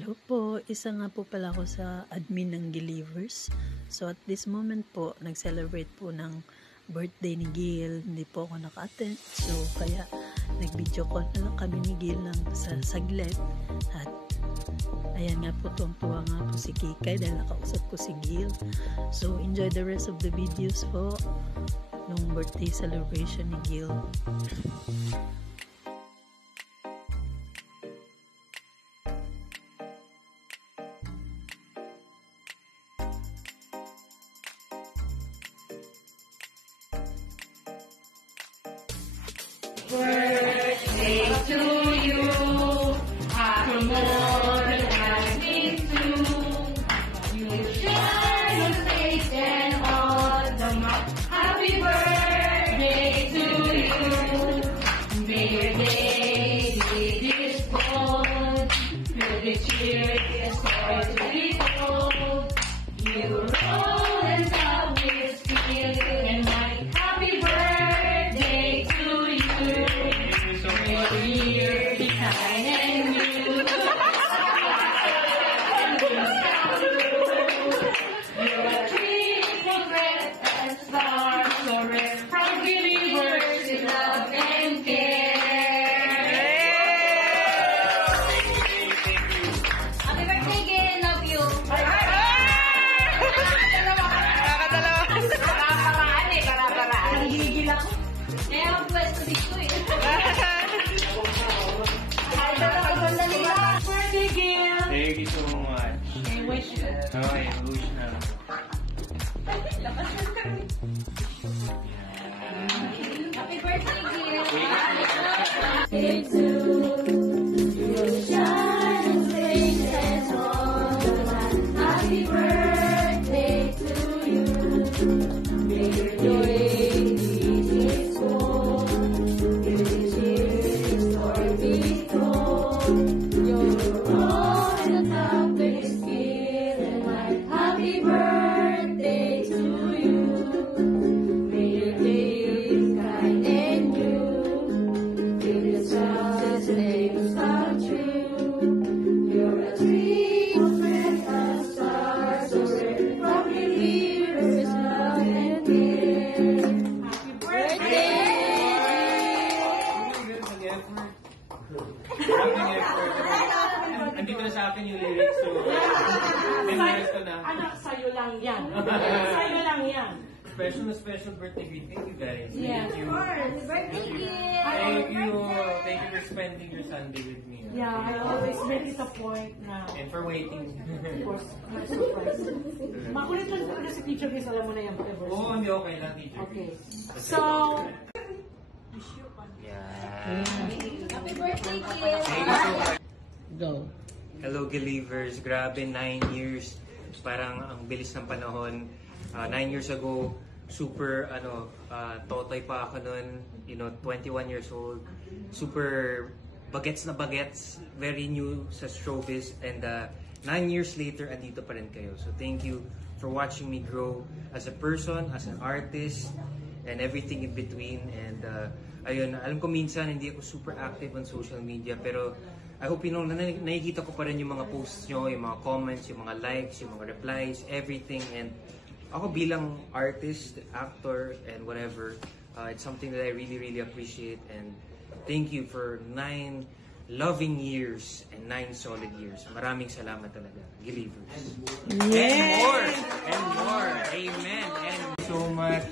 Hello po, isa nga po pala ako sa admin ng Gilivers. So at this moment po, nag-celebrate po ng birthday ni Gil. Hindi po ako naka-attend. So kaya nag-video call na lang kami ni Gil ng saglit. At ayan nga po, tuwang-tuwa nga po si Kikay dahil nakausap ko si Gil. So enjoy the rest of the videos po nung birthday celebration ni Gil. Birthday to you, happy more than me too. You shine your face and all the month. Happy birthday to you. May your day be this bold. May the cheer start to be cold. You roll and stop with skill and might. Happy birthday to you. Year behind and you. You're a tree for breath and stars for rest from Gilivers in love and care. Happy birthday, Gil. Love you. Karaparaan. Nagigil ako. Kaya magpwesto dito eh. Birthday, Gil! Thank you so much. I wish you. Okay, wish na. Happy birthday, Gil! Happy birthday to you. May your day be full. May the cheers for be cold. You're all the toughest feeling like happy birthday to you. May your days kind and new. May the stars dreams come true. You're a tree of red and stars, so red from Gilivers, love and care. Happy birthday! Andito na sa akin yung lyrics, so memorize ko na. Anak, sa'yo lang yan. Sa'yo lang yan. Special birthday greet. Thank you guys. Yes, Thank you. of course. Birthday gift. Thank you. Thank you for spending your Sunday with me. Yeah, I always make it a point na, And for waiting. of course, my surprise. Makulit lang talaga si Teacher Chris, alam mo na yan. Oo, hindi okay lang, teacher. Okay. So, Yeah. Happy birthday, Gil. Thank you so much. go. Hello, Gilivers. Grabe, 9 years. Parang ang bilis ng panahon. 9 years ago, super, totoy pa ako nun. 21 years old. Super bagets na bagets. Very new sa showbiz. And 9 years later, andito pa rin kayo. So thank you for watching me grow as a person, as an artist, and everything in between. And ayun, alam ko minsan hindi ako super active on social media, pero I hope nakikita ko pa rin yung mga posts nyo, yung mga comments, yung mga likes, yung mga replies, everything. And ako bilang artist, actor, and whatever, it's something that I really appreciate. And thank you for 9 loving years and 9 solid years. Maraming salamat talaga, Gilivers. Yes! And more! And more! Amen! And so much!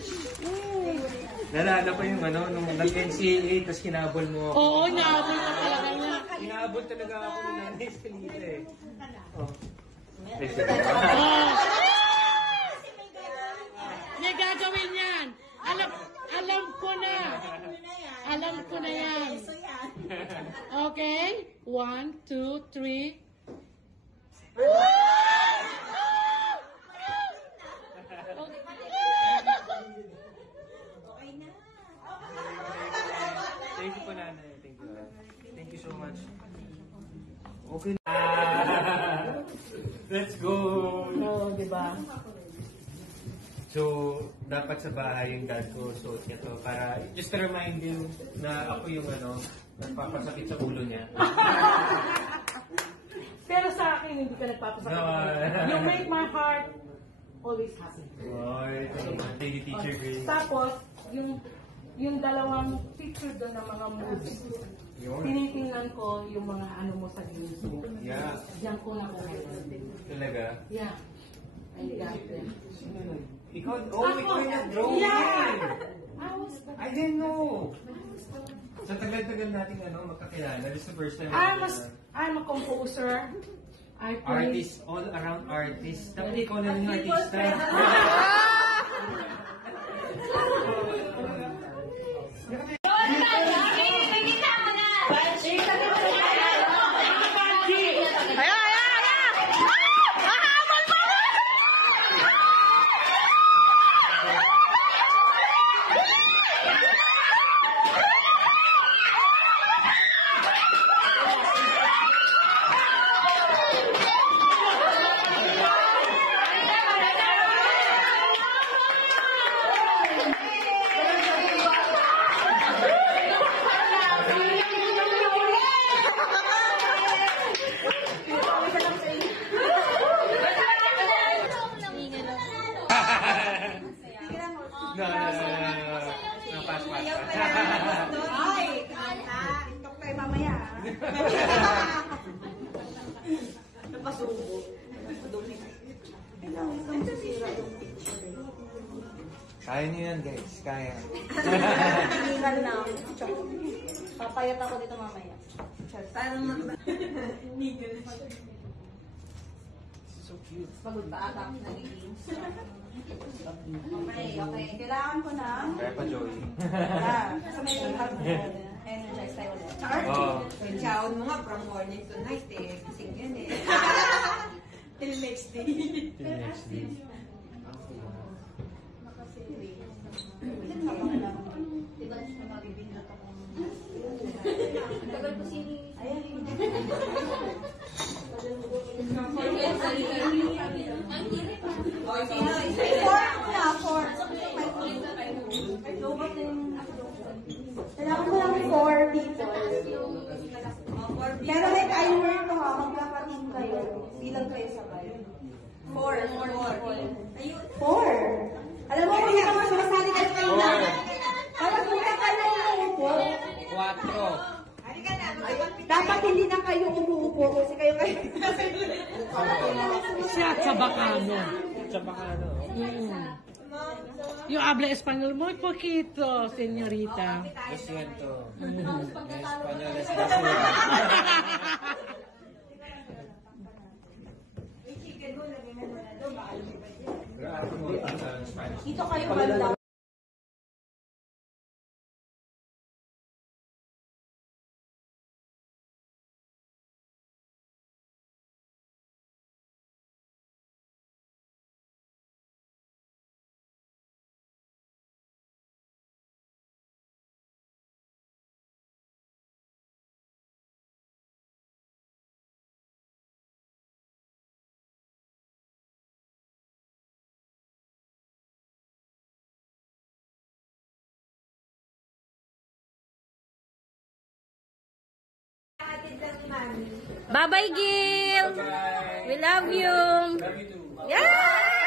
Nalala ko yung nung nag-NCAA, tapos kinabol mo ako. Oo, naabol ka talaga niya. Kinabol talaga ako ng nanay sa lita eh. Oh. May gagawin yan. Alam ko na. Alam ko na yan. Okay? 1, 2, 3. Thank you po, nanay. Thank you. Thank you so much. Okay. Let's go! Oo, diba? So, dapat sa bahay yung dad ko suot niya to para just to remind you na ako yung nagpapasakit sa ulo niya. Pero sa akin, ka nagpapasakit. You make my heart always happy. Oy, thank you, Teacher Grace. Tapos, yung dalawang picture doon ng mga moods, tinitingnan ko yung mga ano mo sa games mo. Yeah. Diyan ko na ko ngayon. Talaga? Yeah. I got them. Ikaw yung nag-drawing. Yeah! I didn't know. Sa tagal-tagal nating magkakilala, this is the first time. I'm a composer. I play. Artist, all around artist. Dapat ikaw na rin yung artista. No. Pass. Ay, TikTok tayo mamaya. Napasubo. Kaya niyo yan, guys. Kaya. Hinigal na ako. Papayat ako dito mamaya. Parang So cute. pagod ba ata ako nagiging? Okay. Kailangan ko ng Kaya pa, Joey. Kasi may energize tayo ulit. Oh. Chow mo nga from morning to night eh. Gising yun eh. Till next day. Next day. Diba na mabibindot ako? Tagal ko sini. Ayan. Kailangan ko lang 4 people. Pero may timer ko ha, magkapatid kayo. Bilang kayo sabay. 4. Alam mo, kung hindi ka masali kayo na. Tapos kung kayo umuupo. 4. Dapat hindi na kayo umuupo kasi kayo. Siya, Chabacano. Chabacano. Yung habla español muy poquito, señorita. Lo siento. Español es basura. Grabe mo ang Spanish. Dito kayo banda. Bye-bye, Gil. Bye. We love you. Love you too. Yeah!